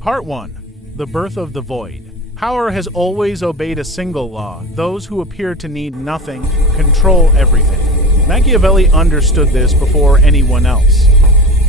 Part 1. The Birth of the Void. Power has always obeyed a single law. Those who appear to need nothing control everything. Machiavelli understood this before anyone else.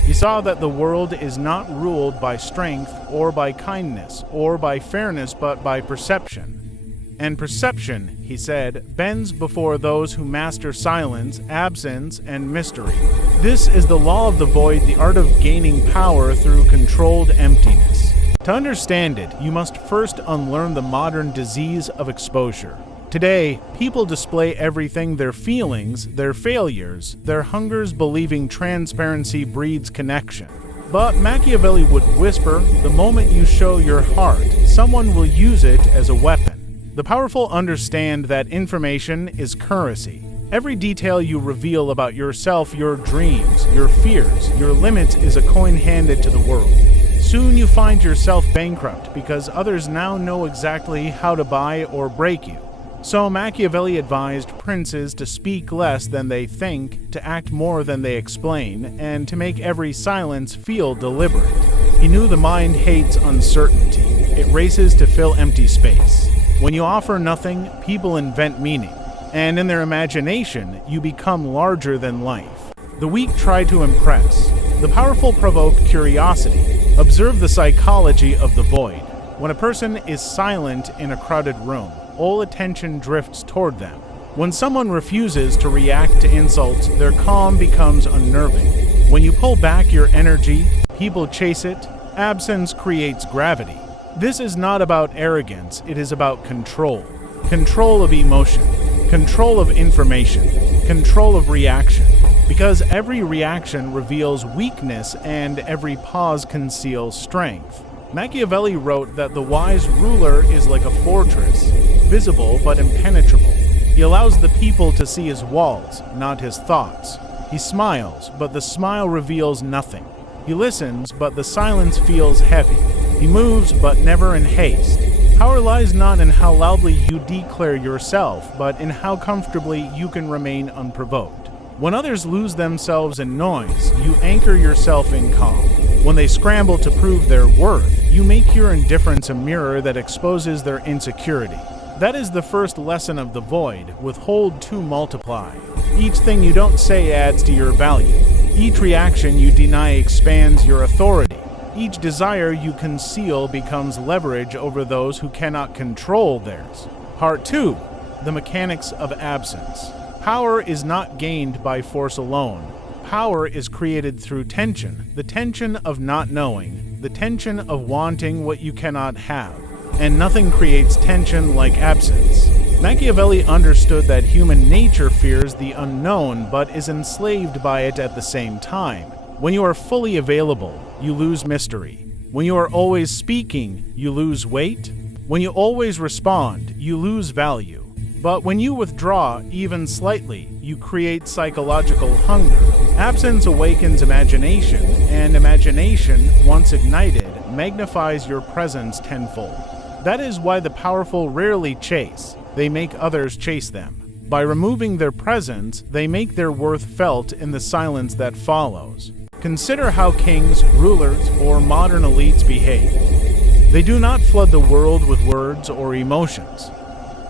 He saw that the world is not ruled by strength or by kindness or by fairness but by perception. And perception, he said, bends before those who master silence, absence, and mystery. This is the law of the void, the art of gaining power through controlled emptiness. To understand it, you must first unlearn the modern disease of exposure. Today, people display everything: their feelings, their failures, their hungers, believing transparency breeds connection. But Machiavelli would whisper, the moment you show your heart, someone will use it as a weapon. The powerful understand that information is currency. Every detail you reveal about yourself, your dreams, your fears, your limits is a coin handed to the world. Soon you find yourself bankrupt because others now know exactly how to buy or break you. So Machiavelli advised princes to speak less than they think, to act more than they explain, and to make every silence feel deliberate. He knew the mind hates uncertainty. It races to fill empty space. When you offer nothing, people invent meaning, and in their imagination, you become larger than life. The weak try to impress. The powerful provoke curiosity. Observe the psychology of the void. When a person is silent in a crowded room, all attention drifts toward them. When someone refuses to react to insults, their calm becomes unnerving. When you pull back your energy, people chase it. Absence creates gravity. This is not about arrogance, it is about control. Control of emotion, control of information, control of reaction. Because every reaction reveals weakness and every pause conceals strength. Machiavelli wrote that the wise ruler is like a fortress, visible but impenetrable. He allows the people to see his walls, not his thoughts. He smiles, but the smile reveals nothing. He listens, but the silence feels heavy. He moves, but never in haste. Power lies not in how loudly you declare yourself, but in how comfortably you can remain unprovoked. When others lose themselves in noise, you anchor yourself in calm. When they scramble to prove their worth, you make your indifference a mirror that exposes their insecurity. That is the first lesson of the void: withhold to multiply. Each thing you don't say adds to your value. Each reaction you deny expands your authority. Each desire you conceal becomes leverage over those who cannot control theirs. Part 2. The Mechanics of Absence. Power is not gained by force alone. Power is created through tension, the tension of not knowing, the tension of wanting what you cannot have. And nothing creates tension like absence. Machiavelli understood that human nature fears the unknown but is enslaved by it at the same time. When you are fully available, you lose mystery. When you are always speaking, you lose weight. When you always respond, you lose value. But when you withdraw, even slightly, you create psychological hunger. Absence awakens imagination, and imagination, once ignited, magnifies your presence tenfold. That is why the powerful rarely chase. They make others chase them. By removing their presence, they make their worth felt in the silence that follows. Consider how kings, rulers, or modern elites behave. They do not flood the world with words or emotions.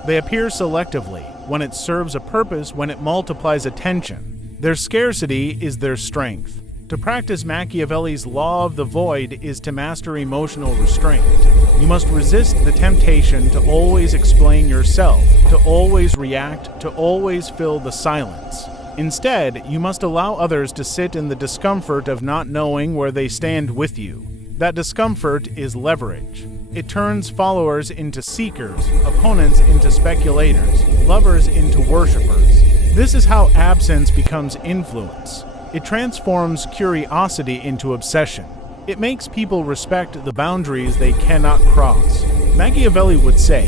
They appear selectively, when it serves a purpose, when it multiplies attention. Their scarcity is their strength. To practice Machiavelli's law of the void is to master emotional restraint. You must resist the temptation to always explain yourself, to always react, to always fill the silence. Instead, you must allow others to sit in the discomfort of not knowing where they stand with you. That discomfort is leverage. It turns followers into seekers, opponents into speculators, lovers into worshipers. This is how absence becomes influence. It transforms curiosity into obsession. It makes people respect the boundaries they cannot cross. Machiavelli would say,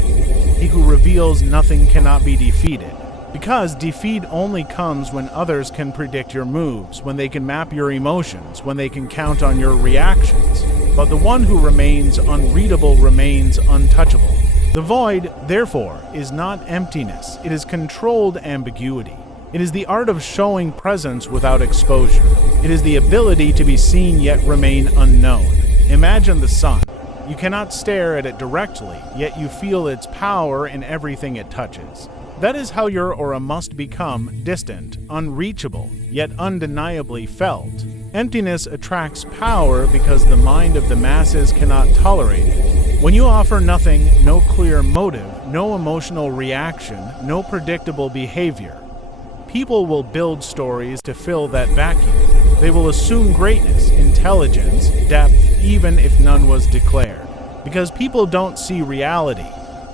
"He who reveals nothing cannot be defeated." Because defeat only comes when others can predict your moves, when they can map your emotions, when they can count on your reactions. But the one who remains unreadable remains untouchable. The void, therefore, is not emptiness. It is controlled ambiguity. It is the art of showing presence without exposure. It is the ability to be seen yet remain unknown. Imagine the sun. You cannot stare at it directly, yet you feel its power in everything it touches. That is how your aura must become distant, unreachable, yet undeniably felt. Emptiness attracts power because the mind of the masses cannot tolerate it. When you offer nothing, no clear motive, no emotional reaction, no predictable behavior, people will build stories to fill that vacuum. They will assume greatness, intelligence, depth, even if none was declared. Because people don't see reality,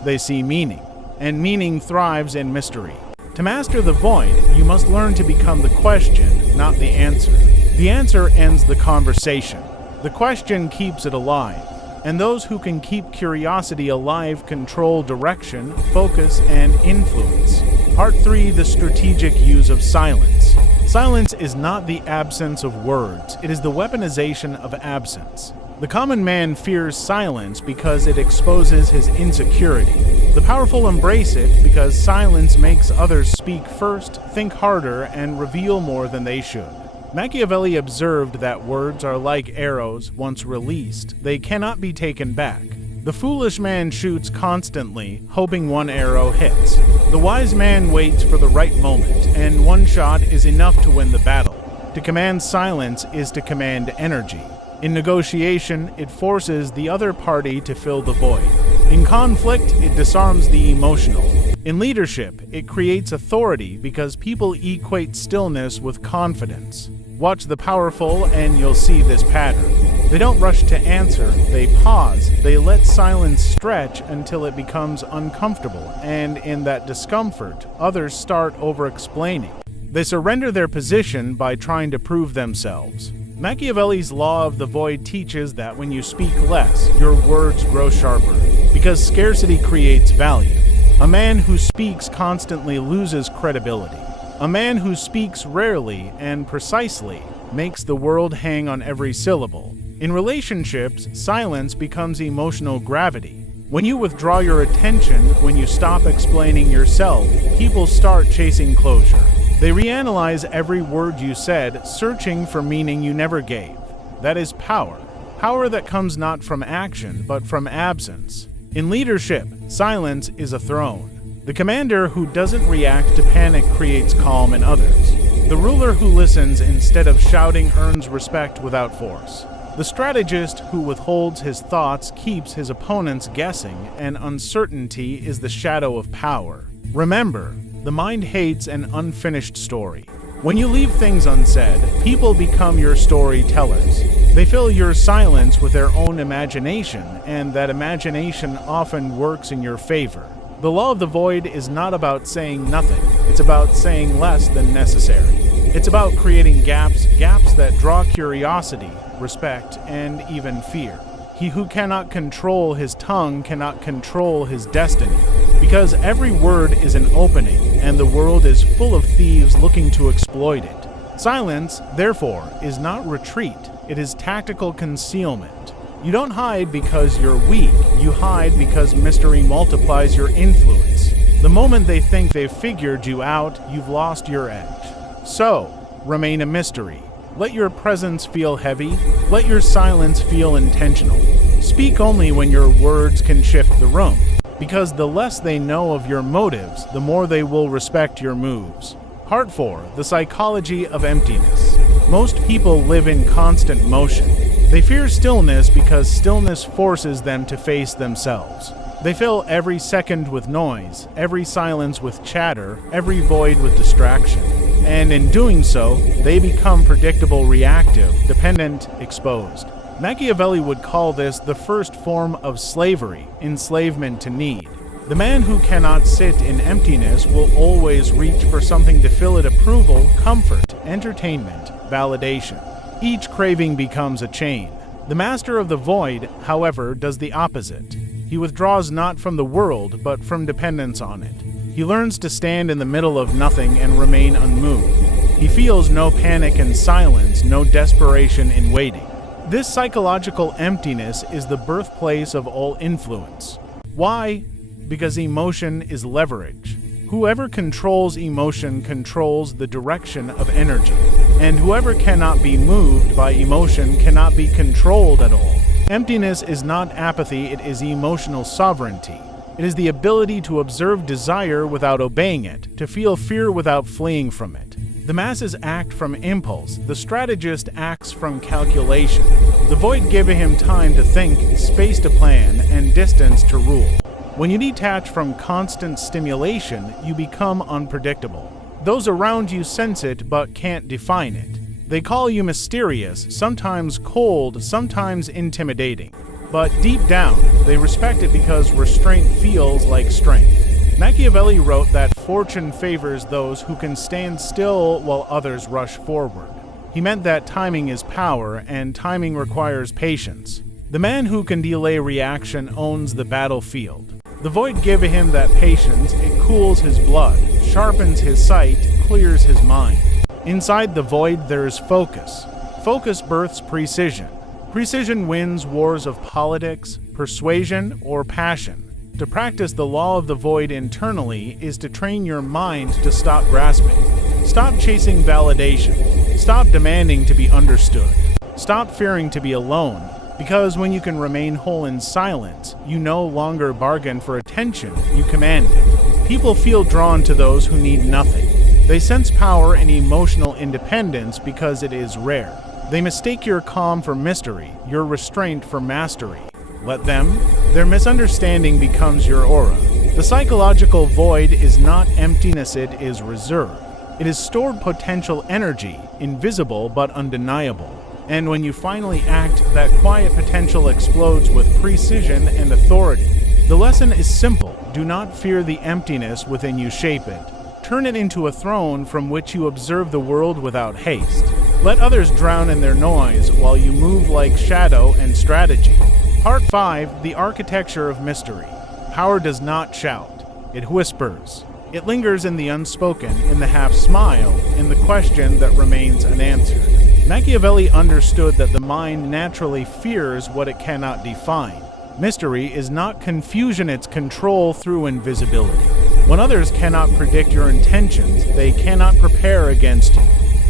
they see meaning, and meaning thrives in mystery. To master the void, you must learn to become the question, not the answer. The answer ends the conversation. The question keeps it alive. And those who can keep curiosity alive control direction, focus, and influence. Part 3: The strategic use of silence. Silence is not the absence of words, it is the weaponization of absence. The common man fears silence because it exposes his insecurity. The powerful embrace it because silence makes others speak first, think harder, and reveal more than they should. Machiavelli observed that words are like arrows. Once released, they cannot be taken back. The foolish man shoots constantly, hoping one arrow hits. The wise man waits for the right moment, and one shot is enough to win the battle. To command silence is to command energy. In negotiation, it forces the other party to fill the void. In conflict, it disarms the emotional. In leadership, it creates authority because people equate stillness with confidence. Watch the powerful and you'll see this pattern. They don't rush to answer, they pause, they let silence stretch until it becomes uncomfortable, and in that discomfort, others start over-explaining. They surrender their position by trying to prove themselves. Machiavelli's law of the void teaches that when you speak less, your words grow sharper, because scarcity creates value. A man who speaks constantly loses credibility. A man who speaks rarely and precisely makes the world hang on every syllable. In relationships, silence becomes emotional gravity. When you withdraw your attention, when you stop explaining yourself, people start chasing closure. They reanalyze every word you said, searching for meaning you never gave. That is power. Power that comes not from action, but from absence. In leadership, silence is a throne. The commander who doesn't react to panic creates calm in others. The ruler who listens instead of shouting earns respect without force. The strategist who withholds his thoughts keeps his opponents guessing, and uncertainty is the shadow of power. Remember, the mind hates an unfinished story. When you leave things unsaid, people become your storytellers. They fill your silence with their own imagination, and that imagination often works in your favor. The law of the void is not about saying nothing. It's about saying less than necessary. It's about creating gaps that draw curiosity, respect, and even fear. He who cannot control his tongue cannot control his destiny, because every word is an opening, and the world is full of thieves looking to exploit it. Silence, therefore, is not retreat. It is tactical concealment. You don't hide because you're weak. You hide because mystery multiplies your influence. The moment they think they've figured you out, you've lost your edge. So, remain a mystery. Let your presence feel heavy. Let your silence feel intentional. Speak only when your words can shift the room, because the less they know of your motives, the more they will respect your moves. Part 4: The psychology of emptiness. Most people live in constant motion. They fear stillness because stillness forces them to face themselves. They fill every second with noise, every silence with chatter, every void with distraction. And in doing so, they become predictable, reactive, dependent, exposed. Machiavelli would call this the first form of slavery, enslavement to need. The man who cannot sit in emptiness will always reach for something to fill it: approval, comfort, entertainment, validation. Each craving becomes a chain. The master of the void, however, does the opposite. He withdraws not from the world, but from dependence on it. He learns to stand in the middle of nothing and remain unmoved. He feels no panic in silence, no desperation in waiting. This psychological emptiness is the birthplace of all influence. Why? Because emotion is leverage. Whoever controls emotion controls the direction of energy, and whoever cannot be moved by emotion cannot be controlled at all. Emptiness is not apathy, it is emotional sovereignty. It is the ability to observe desire without obeying it, to feel fear without fleeing from it. The masses act from impulse, the strategist acts from calculation. The void giveth him time to think, space to plan, and distance to rule. When you detach from constant stimulation, you become unpredictable. Those around you sense it but can't define it. They call you mysterious, sometimes cold, sometimes intimidating. But deep down, they respect it because restraint feels like strength. Machiavelli wrote that fortune favors those who can stand still while others rush forward. He meant that timing is power, and timing requires patience. The man who can delay reaction owns the battlefield. The void giveth him that patience, it cools his blood, sharpens his sight, clears his mind. Inside the void there is focus. Focus births precision. Precision wins wars of politics, persuasion, or passion. To practice the law of the void internally is to train your mind to stop grasping. Stop chasing validation. Stop demanding to be understood. Stop fearing to be alone, because when you can remain whole in silence, you no longer bargain for attention, you command it. People feel drawn to those who need nothing. They sense power and emotional independence because it is rare. They mistake your calm for mystery, your restraint for mastery. Let them. Their misunderstanding becomes your aura. The psychological void is not emptiness, it is reserve. It is stored potential energy, invisible but undeniable. And when you finally act, that quiet potential explodes with precision and authority. The lesson is simple. Do not fear the emptiness within you, shape it. Turn it into a throne from which you observe the world without haste. Let others drown in their noise while you move like shadow and strategy. Part 5. The Architecture of Mystery. Power does not shout. It whispers. It lingers in the unspoken, in the half-smile, in the question that remains unanswered. Machiavelli understood that the mind naturally fears what it cannot define. Mystery is not confusion, it's control through invisibility. When others cannot predict your intentions, they cannot prepare against you.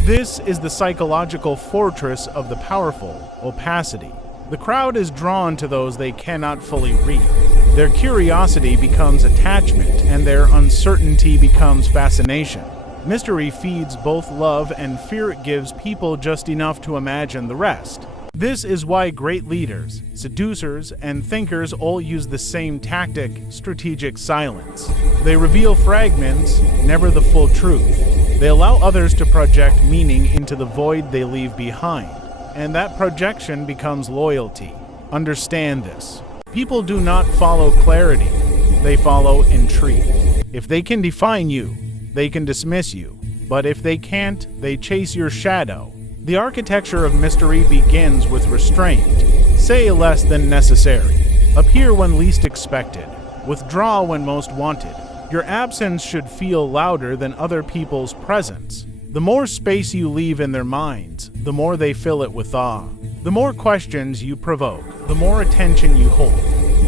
This is the psychological fortress of the powerful, opacity. The crowd is drawn to those they cannot fully read. Their curiosity becomes attachment, and their uncertainty becomes fascination. Mystery feeds both love and fear. It gives people just enough to imagine the rest. This is why great leaders, seducers, and thinkers all use the same tactic: strategic silence. They reveal fragments, never the full truth. They allow others to project meaning into the void they leave behind, and that projection becomes loyalty. Understand this. People do not follow clarity, they follow intrigue. If they can define you, they can dismiss you, but if they can't, they chase your shadow. The architecture of mystery begins with restraint. Say less than necessary. Appear when least expected. Withdraw when most wanted. Your absence should feel louder than other people's presence. The more space you leave in their minds, the more they fill it with awe. The more questions you provoke, the more attention you hold.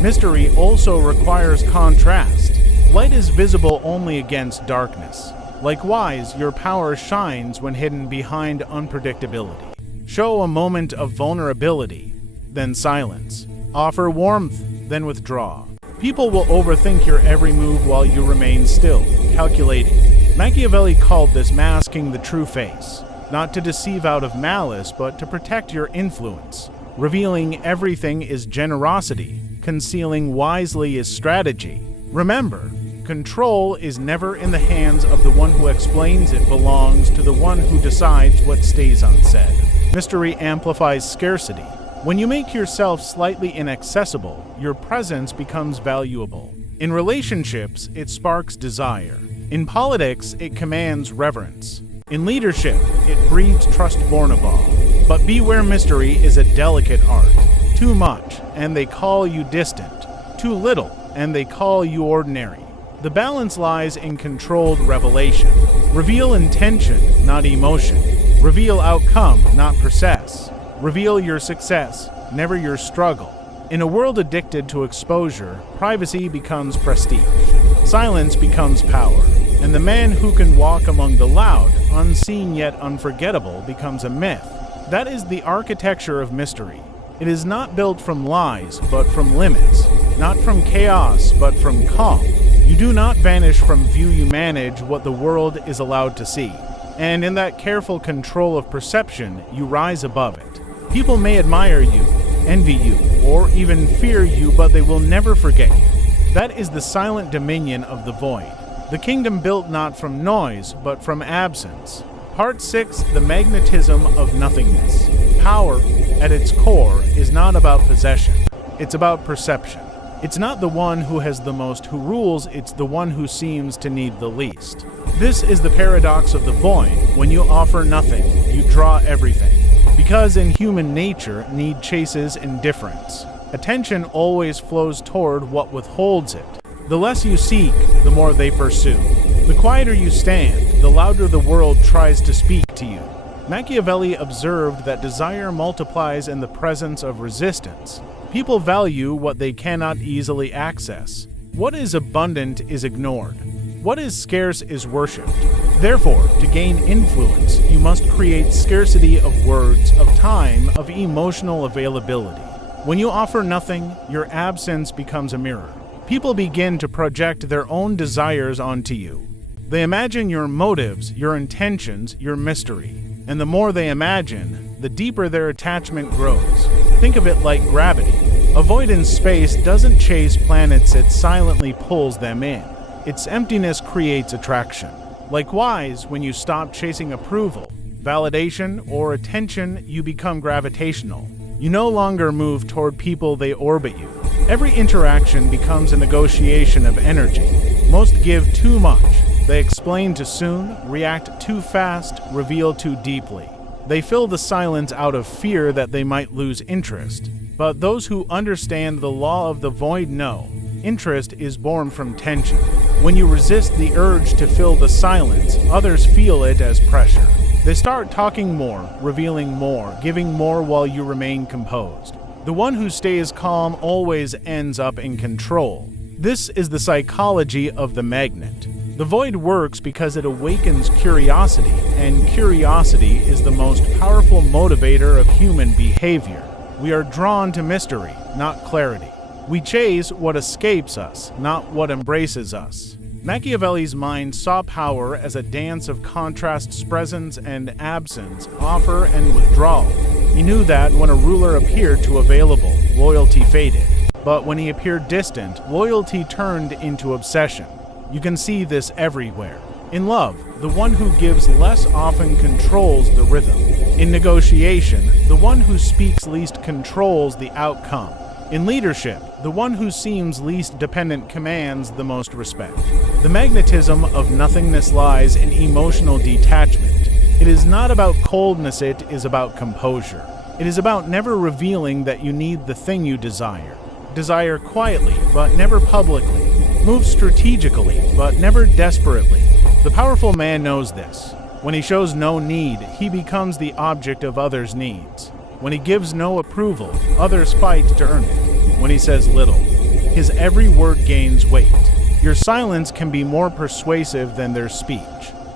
Mystery also requires contrast. Light is visible only against darkness. Likewise, your power shines when hidden behind unpredictability. Show a moment of vulnerability, then silence. Offer warmth, then withdraw. People will overthink your every move while you remain still, calculating. Machiavelli called this masking the true face, not to deceive out of malice, but to protect your influence. Revealing everything is generosity, concealing wisely is strategy. Remember, control is never in the hands of the one who explains, it belongs to the one who decides what stays unsaid. Mystery amplifies scarcity. When you make yourself slightly inaccessible, your presence becomes valuable. In relationships, it sparks desire. In politics, it commands reverence. In leadership, it breeds trust born of awe. But beware, mystery is a delicate art. Too much, and they call you distant. Too little, and they call you ordinary. The balance lies in controlled revelation. Reveal intention, not emotion. Reveal outcome, not process. Reveal your success, never your struggle. In a world addicted to exposure, privacy becomes prestige. Silence becomes power. And the man who can walk among the loud, unseen yet unforgettable, becomes a myth. That is the architecture of mystery. It is not built from lies, but from limits, not from chaos, but from calm. You do not vanish from view, you manage what the world is allowed to see. And in that careful control of perception, you rise above it. People may admire you, envy you, or even fear you, but they will never forget you. That is the silent dominion of the void. The kingdom built not from noise, but from absence. Part 6, the magnetism of nothingness. Power, at its core, is not about possession. It's about perception. It's not the one who has the most who rules, it's the one who seems to need the least. This is the paradox of the void. When you offer nothing, you draw everything. Because in human nature, need chases indifference. Attention always flows toward what withholds it. The less you seek, the more they pursue. The quieter you stand, the louder the world tries to speak to you. Machiavelli observed that desire multiplies in the presence of resistance. People value what they cannot easily access. What is abundant is ignored. What is scarce is worshipped. Therefore, to gain influence, you must create scarcity of words, of time, of emotional availability. When you offer nothing, your absence becomes a mirror. People begin to project their own desires onto you. They imagine your motives, your intentions, your mystery. And the more they imagine, the deeper their attachment grows. Think of it like gravity. A void in space doesn't chase planets, it silently pulls them in. Its emptiness creates attraction. Likewise, when you stop chasing approval, validation, or attention, you become gravitational. You no longer move toward people, they orbit you. Every interaction becomes a negotiation of energy. Most give too much. They explain too soon, react too fast, reveal too deeply. They fill the silence out of fear that they might lose interest. But those who understand the law of the void know, interest is born from tension. When you resist the urge to fill the silence, others feel it as pressure. They start talking more, revealing more, giving more while you remain composed. The one who stays calm always ends up in control. This is the psychology of the magnet. The void works because it awakens curiosity, and curiosity is the most powerful motivator of human behavior. We are drawn to mystery, not clarity. We chase what escapes us, not what embraces us. Machiavelli's mind saw power as a dance of contrasts, presence and absence, offer and withdrawal. He knew that when a ruler appeared too available, loyalty faded. But when he appeared distant, loyalty turned into obsession. You can see this everywhere. In love, the one who gives less often controls the rhythm. In negotiation, the one who speaks least controls the outcome. In leadership, the one who seems least dependent commands the most respect. The magnetism of nothingness lies in emotional detachment. It is not about coldness, it is about composure. It is about never revealing that you need the thing you desire. Desire quietly, but never publicly. Move strategically, but never desperately. The powerful man knows this. When he shows no need, he becomes the object of others' needs. When he gives no approval, others fight to earn it. When he says little, his every word gains weight. Your silence can be more persuasive than their speech.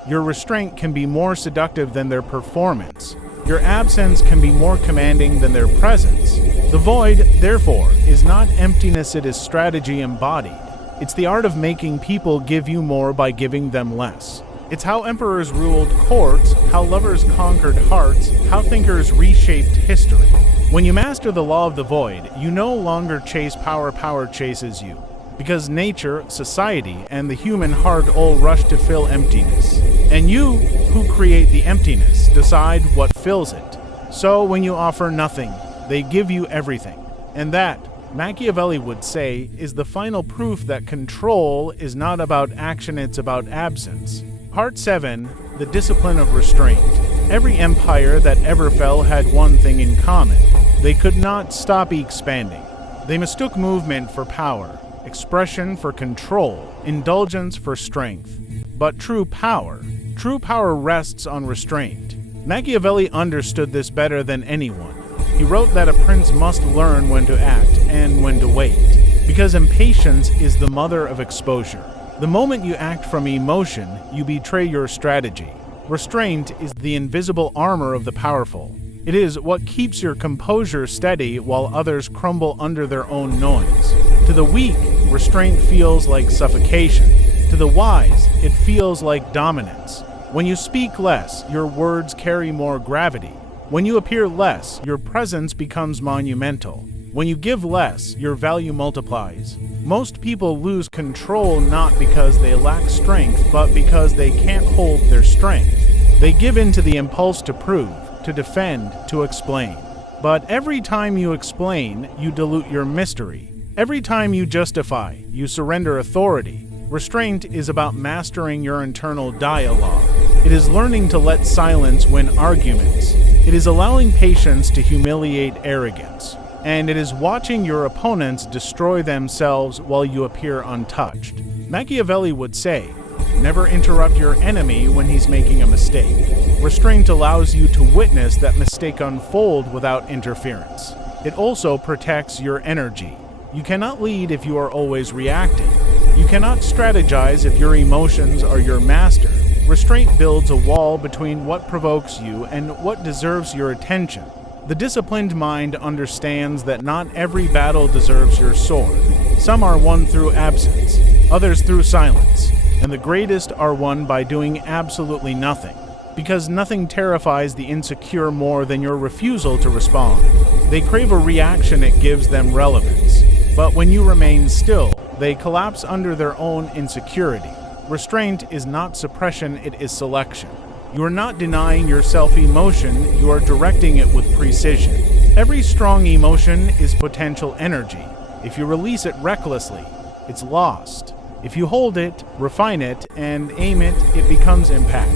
Your restraint can be more seductive than their performance. Your absence can be more commanding than their presence. The void, therefore, is not emptiness, it is strategy embodied. It's the art of making people give you more by giving them less. It's how emperors ruled courts, how lovers conquered hearts, how thinkers reshaped history. When you master the law of the void, you no longer chase power, power chases you. Because nature, society, and the human heart all rush to fill emptiness. And you, who create the emptiness, decide what fills it. So when you offer nothing, they give you everything. And that, Machiavelli would say, is the final proof that control is not about action, it's about absence. Part 7, the discipline of restraint. Every empire that ever fell had one thing in common. They could not stop expanding. They mistook movement for power, expression for control, indulgence for strength. But true power rests on restraint. Machiavelli understood this better than anyone. He wrote that a prince must learn when to act and when to wait, because impatience is the mother of exposure. The moment you act from emotion, you betray your strategy. Restraint is the invisible armor of the powerful. It is what keeps your composure steady while others crumble under their own noise. To the weak, restraint feels like suffocation. To the wise, it feels like dominance. When you speak less, your words carry more gravity. When you appear less, your presence becomes monumental. When you give less, your value multiplies. Most people lose control not because they lack strength, but because they can't hold their strength. They give in to the impulse to prove, to defend, to explain. But every time you explain, you dilute your mystery. Every time you justify, you surrender authority. Restraint is about mastering your internal dialogue. It is learning to let silence win arguments. It is allowing patience to humiliate arrogance. And it is watching your opponents destroy themselves while you appear untouched. Machiavelli would say, never interrupt your enemy when he's making a mistake. Restraint allows you to witness that mistake unfold without interference. It also protects your energy. You cannot lead if you are always reacting. You cannot strategize if your emotions are your master. Restraint builds a wall between what provokes you and what deserves your attention. The disciplined mind understands that not every battle deserves your sword. Some are won through absence, others through silence, and the greatest are won by doing absolutely nothing. Because nothing terrifies the insecure more than your refusal to respond. They crave a reaction, it gives them relevance. But when you remain still, they collapse under their own insecurity. Restraint is not suppression, it is selection. You are not denying yourself emotion, you are directing it with precision. Every strong emotion is potential energy. If you release it recklessly, it's lost. If you hold it, refine it, and aim it, it becomes impact.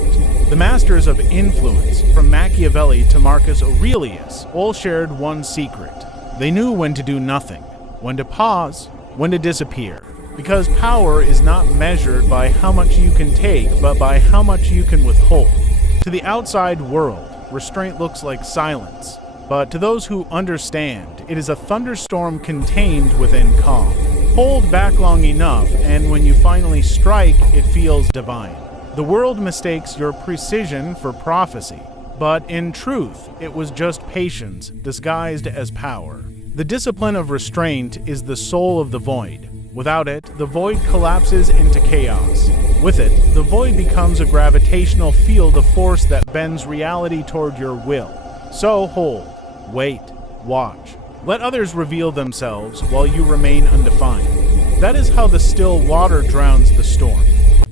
The masters of influence, from Machiavelli to Marcus Aurelius, all shared one secret. They knew when to do nothing, when to pause, when to disappear. Because power is not measured by how much you can take, but by how much you can withhold. To the outside world, restraint looks like silence. But to those who understand, it is a thunderstorm contained within calm. Hold back long enough, and when you finally strike, it feels divine. The world mistakes your precision for prophecy, but in truth, it was just patience disguised as power. The discipline of restraint is the soul of the void. Without it, the void collapses into chaos. With it, the void becomes a gravitational field of force that bends reality toward your will. So hold, wait, watch. Let others reveal themselves while you remain undefined. That is how the still water drowns the storm.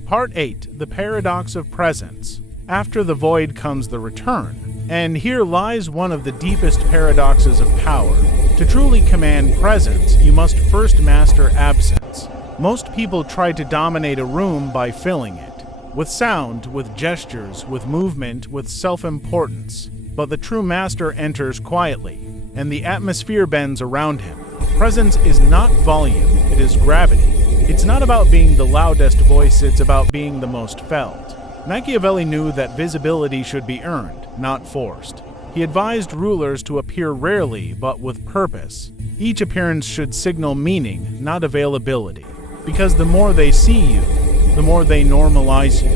Part 8. The Paradox of Presence. After the void comes the return. And here lies one of the deepest paradoxes of power. To truly command presence, you must first master absence. Most people try to dominate a room by filling it. With sound, with gestures, with movement, with self-importance. But the true master enters quietly, and the atmosphere bends around him. Presence is not volume, it is gravity. It's not about being the loudest voice, it's about being the most felt. Machiavelli knew that visibility should be earned, not forced. He advised rulers to appear rarely, but with purpose. Each appearance should signal meaning, not availability. Because the more they see you, the more they normalize you.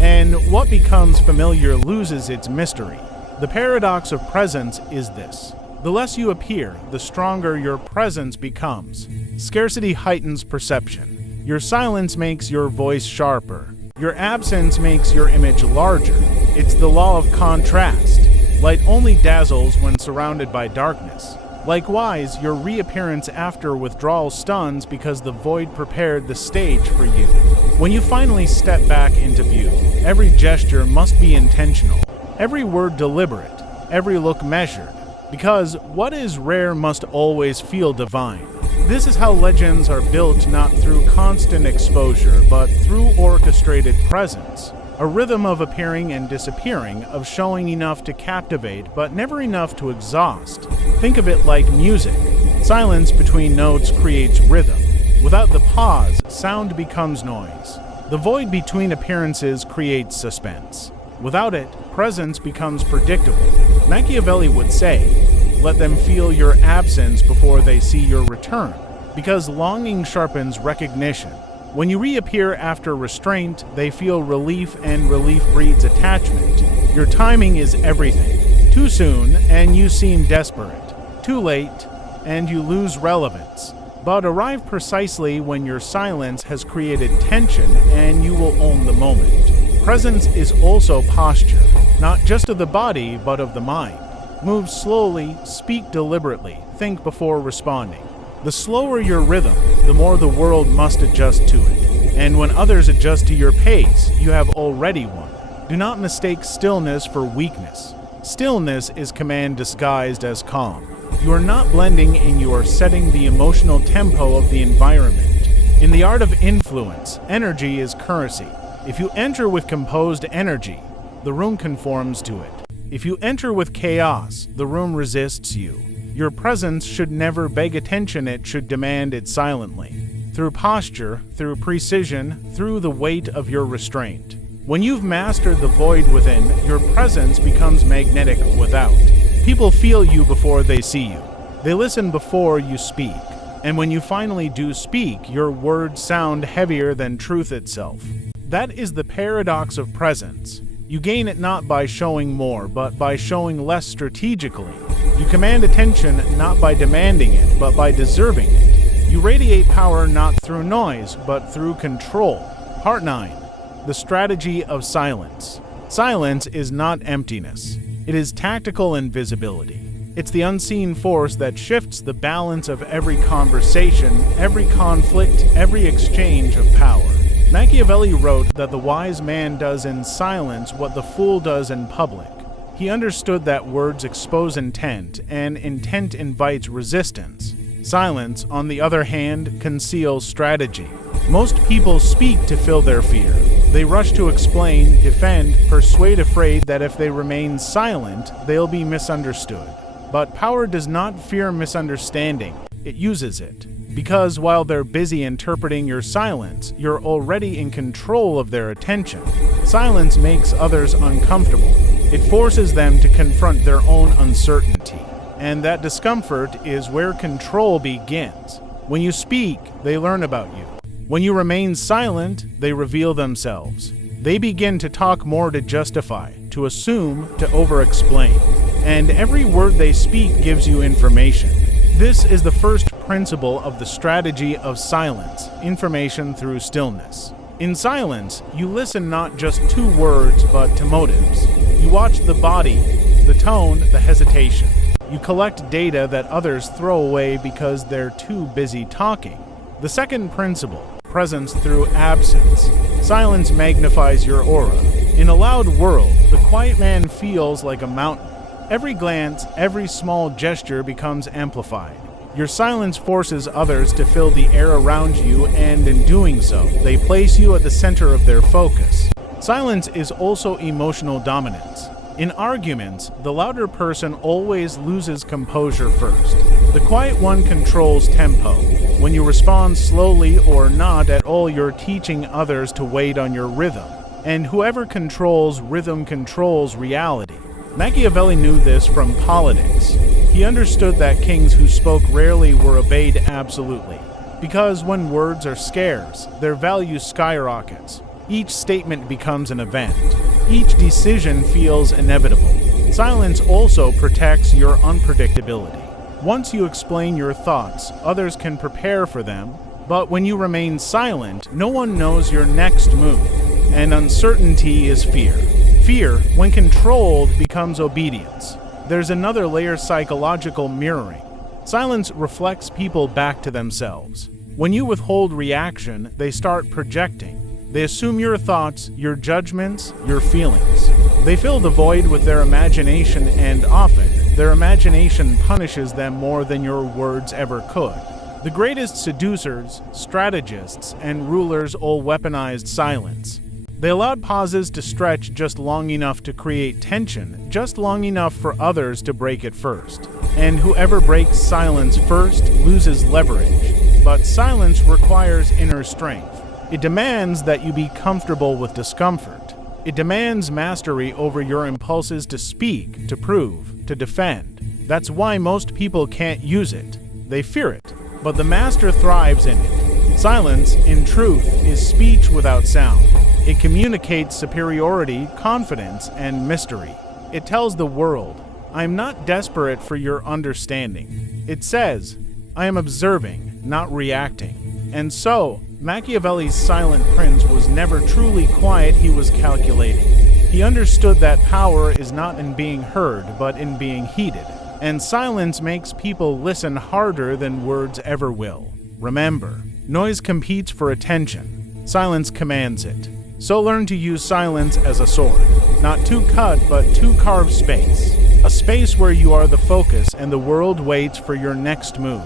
And what becomes familiar loses its mystery. The paradox of presence is this. The less you appear, the stronger your presence becomes. Scarcity heightens perception. Your silence makes your voice sharper. Your absence makes your image larger. It's the law of contrast. Light only dazzles when surrounded by darkness. Likewise, your reappearance after withdrawal stuns because the void prepared the stage for you. When you finally step back into view, every gesture must be intentional, every word deliberate, every look measured. Because what is rare must always feel divine. This is how legends are built, not through constant exposure, but through orchestrated presence. A rhythm of appearing and disappearing, of showing enough to captivate, but never enough to exhaust. Think of it like music. Silence between notes creates rhythm. Without the pause, sound becomes noise. The void between appearances creates suspense. Without it, presence becomes predictable. Machiavelli would say, let them feel your absence before they see your return, because longing sharpens recognition. When you reappear after restraint, they feel relief, and relief breeds attachment. Your timing is everything. Too soon, and you seem desperate. Too late, and you lose relevance. But arrive precisely when your silence has created tension, and you will own the moment. Presence is also posture, not just of the body, but of the mind. Move slowly, speak deliberately, think before responding. The slower your rhythm, the more the world must adjust to it. And when others adjust to your pace, you have already won. Do not mistake stillness for weakness. Stillness is command disguised as calm. You are not blending in, you are setting the emotional tempo of the environment. In the art of influence, energy is currency. If you enter with composed energy, the room conforms to it. If you enter with chaos, the room resists you. Your presence should never beg attention, it should demand it silently. Through posture, through precision, through the weight of your restraint. When you've mastered the void within, your presence becomes magnetic without. People feel you before they see you. They listen before you speak. And when you finally do speak, your words sound heavier than truth itself. That is the paradox of presence. You gain it not by showing more, but by showing less strategically. You command attention not by demanding it, but by deserving it. You radiate power not through noise, but through control. Part 9. The strategy of silence. Silence is not emptiness. It is tactical invisibility. It's the unseen force that shifts the balance of every conversation, every conflict, every exchange of power. Machiavelli wrote that the wise man does in silence what the fool does in public. He understood that words expose intent, and intent invites resistance. Silence, on the other hand, conceals strategy. Most people speak to fill their fear. They rush to explain, defend, persuade, afraid that if they remain silent, they'll be misunderstood. But power does not fear misunderstanding, it uses it. Because while they're busy interpreting your silence, you're already in control of their attention. Silence makes others uncomfortable. It forces them to confront their own uncertainty. And that discomfort is where control begins. When you speak, they learn about you. When you remain silent, they reveal themselves. They begin to talk more to justify, to assume, to over-explain. And every word they speak gives you information. This is the first principle of the strategy of silence, information through stillness. In silence, you listen not just to words, but to motives. You watch the body, the tone, the hesitation. You collect data that others throw away because they're too busy talking. The second principle, presence through absence. Silence magnifies your aura. In a loud world, the quiet man feels like a mountain. Every glance, every small gesture becomes amplified. Your silence forces others to fill the air around you, and in doing so, they place you at the center of their focus. Silence is also emotional dominance. In arguments, the louder person always loses composure first. The quiet one controls tempo. When you respond slowly or not at all, you're teaching others to wait on your rhythm. And whoever controls rhythm controls reality. Machiavelli knew this from politics. He understood that kings who spoke rarely were obeyed absolutely. Because when words are scarce, their value skyrockets. Each statement becomes an event. Each decision feels inevitable. Silence also protects your unpredictability. Once you explain your thoughts, others can prepare for them. But when you remain silent, no one knows your next move. And uncertainty is fear. Fear, when controlled, becomes obedience. There's another layer: psychological mirroring. Silence reflects people back to themselves. When you withhold reaction, they start projecting. They assume your thoughts, your judgments, your feelings. They fill the void with their imagination, and often, their imagination punishes them more than your words ever could. The greatest seducers, strategists, and rulers all weaponized silence. They allowed pauses to stretch just long enough to create tension, just long enough for others to break it first. And whoever breaks silence first loses leverage. But silence requires inner strength. It demands that you be comfortable with discomfort. It demands mastery over your impulses to speak, to prove, to defend. That's why most people can't use it. They fear it. But the master thrives in it. Silence, in truth, is speech without sound. It communicates superiority, confidence, and mystery. It tells the world, I am not desperate for your understanding. It says, I am observing, not reacting. And so, Machiavelli's silent prince was never truly quiet, he was calculating. He understood that power is not in being heard, but in being heeded. And silence makes people listen harder than words ever will. Remember, noise competes for attention. Silence commands it. So learn to use silence as a sword. Not to cut, but to carve space. A space where you are the focus and the world waits for your next move.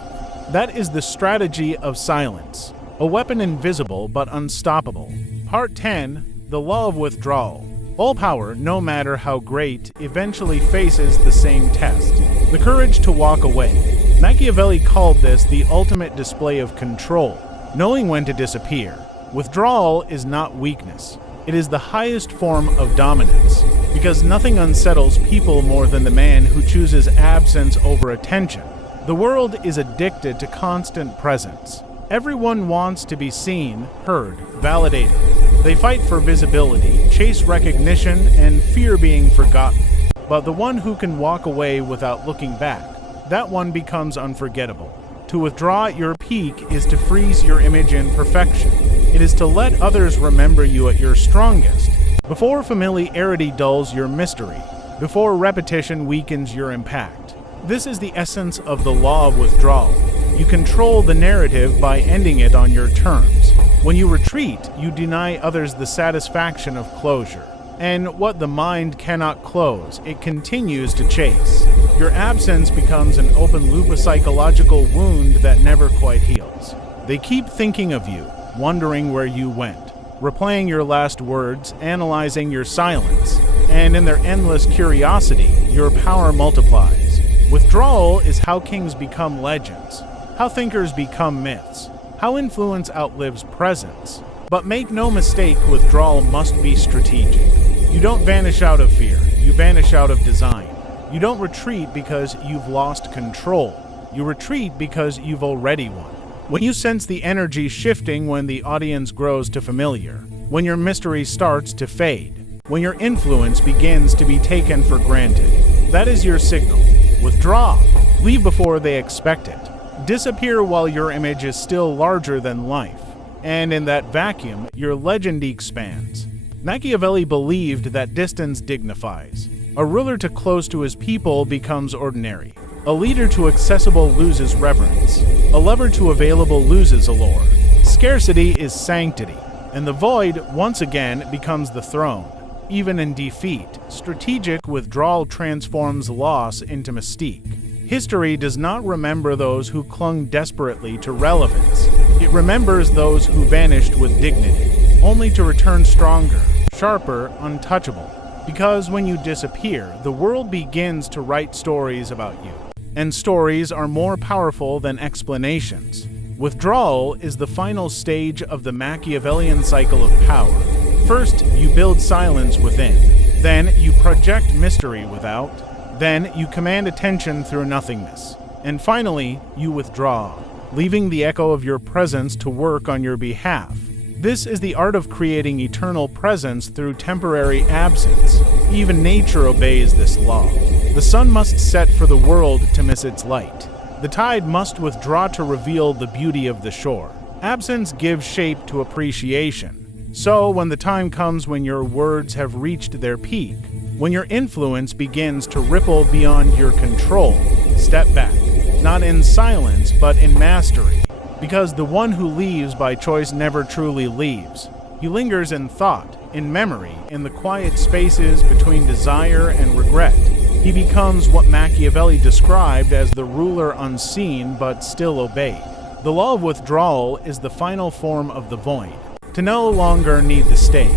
That is the strategy of silence. A weapon invisible but unstoppable. Part 10. The Law of Withdrawal. All power, no matter how great, eventually faces the same test. The courage to walk away. Machiavelli called this the ultimate display of control, knowing when to disappear. Withdrawal is not weakness. It is the highest form of dominance, because nothing unsettles people more than the man who chooses absence over attention. The world is addicted to constant presence. Everyone wants to be seen, heard, validated. They fight for visibility, chase recognition, and fear being forgotten. But the one who can walk away without looking back, that one becomes unforgettable. To withdraw at your peak is to freeze your image in perfection. It is to let others remember you at your strongest. Before familiarity dulls your mystery, before repetition weakens your impact. This is the essence of the law of withdrawal. You control the narrative by ending it on your terms. When you retreat, you deny others the satisfaction of closure. And what the mind cannot close, it continues to chase. Your absence becomes an open loop, a psychological wound that never quite heals. They keep thinking of you, wondering where you went, replaying your last words, analyzing your silence, and in their endless curiosity, your power multiplies. Withdrawal is how kings become legends, how thinkers become myths, how influence outlives presence. But make no mistake, withdrawal must be strategic. You don't vanish out of fear, you vanish out of design. You don't retreat because you've lost control. You retreat because you've already won. When you sense the energy shifting, when the audience grows to familiar, when your mystery starts to fade, when your influence begins to be taken for granted, that is your signal. Withdraw. Leave before they expect it. Disappear while your image is still larger than life. And in that vacuum, your legend expands. Machiavelli believed that distance dignifies. A ruler too close to his people becomes ordinary. A leader too accessible loses reverence. A lover too available loses allure. Scarcity is sanctity, and the void, once again, becomes the throne. Even in defeat, strategic withdrawal transforms loss into mystique. History does not remember those who clung desperately to relevance. It remembers those who vanished with dignity, only to return stronger, sharper, untouchable. Because when you disappear, the world begins to write stories about you. And stories are more powerful than explanations. Withdrawal is the final stage of the Machiavellian cycle of power. First, you build silence within. Then, you project mystery without. Then, you command attention through nothingness. And finally, you withdraw, leaving the echo of your presence to work on your behalf. This is the art of creating eternal presence through temporary absence. Even nature obeys this law. The sun must set for the world to miss its light. The tide must withdraw to reveal the beauty of the shore. Absence gives shape to appreciation. So, when the time comes when your words have reached their peak, when your influence begins to ripple beyond your control, step back, not in silence, but in mastery. Because the one who leaves by choice never truly leaves. He lingers in thought, in memory, in the quiet spaces between desire and regret. He becomes what Machiavelli described as the ruler unseen but still obeyed. The law of withdrawal is the final form of the void. To no longer need the stage,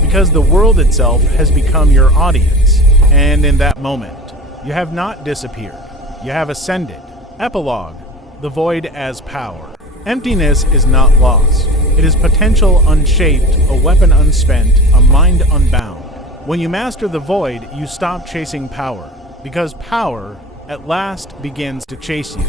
because the world itself has become your audience. And in that moment, you have not disappeared. You have ascended. Epilogue: the void as power. Emptiness is not loss. It is potential unshaped, a weapon unspent, a mind unbound. When you master the void, you stop chasing power, because power, at last, begins to chase you.